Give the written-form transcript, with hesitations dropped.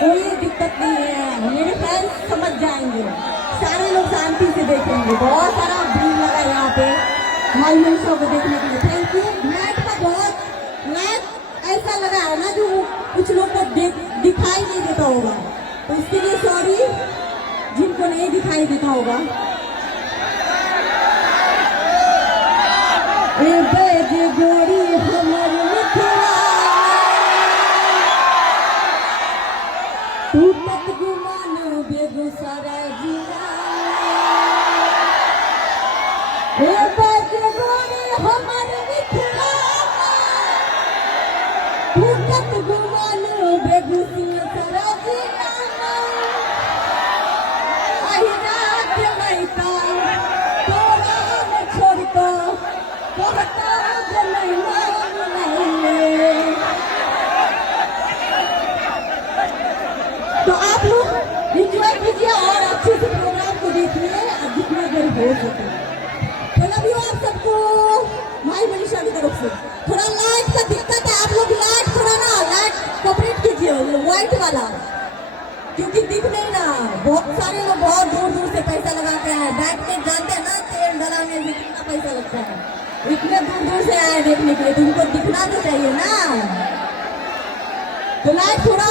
कोई दिक्कत नहीं है, मेरे फैंस समझ जाएंगे, सारे लोग शांति से देखेंगे। बहुत सारा भीड़ लगा यहाँ पे मालूम शो को देखने के लिए। Thank you. मैट का बहुत मैट ऐसा लगा है ना जो कुछ लोग को दिखाई नहीं देता होगा, तो उसके लिए सॉरी जिनको नहीं दिखाई देता होगा। गोरी हमर मिथिला टूटत गुमान बेगूसराय जिला। गोरी हमर मिथिला टूटत गुमान बेगूसराय जिला। अहिरा के मैता तोरा में छोड़ को कहता तो आप लोग एंजॉय कीजिए और अच्छे से प्रोग्राम को देखिए और जितना देर हो सके। तो लव यू आप सबको माई मनीषा की तरफ से। थोड़ा लाइट का दिक्कत है, आप लोग लाइट थोड़ा ना लाइट कॉपरेट कीजिए व्हाइट वाला, क्योंकि दिख नहीं रहा। बहुत सारे लोग बहुत दूर दूर से पैसा लगाते हैं, बैठ के जानते हैं ना तेल डलाने में कितना पैसा लगता है, इतने दूर दूर से आए देखने के लिए, तो उनको दिखना तो चाहिए ना। तो लाइट थोड़ा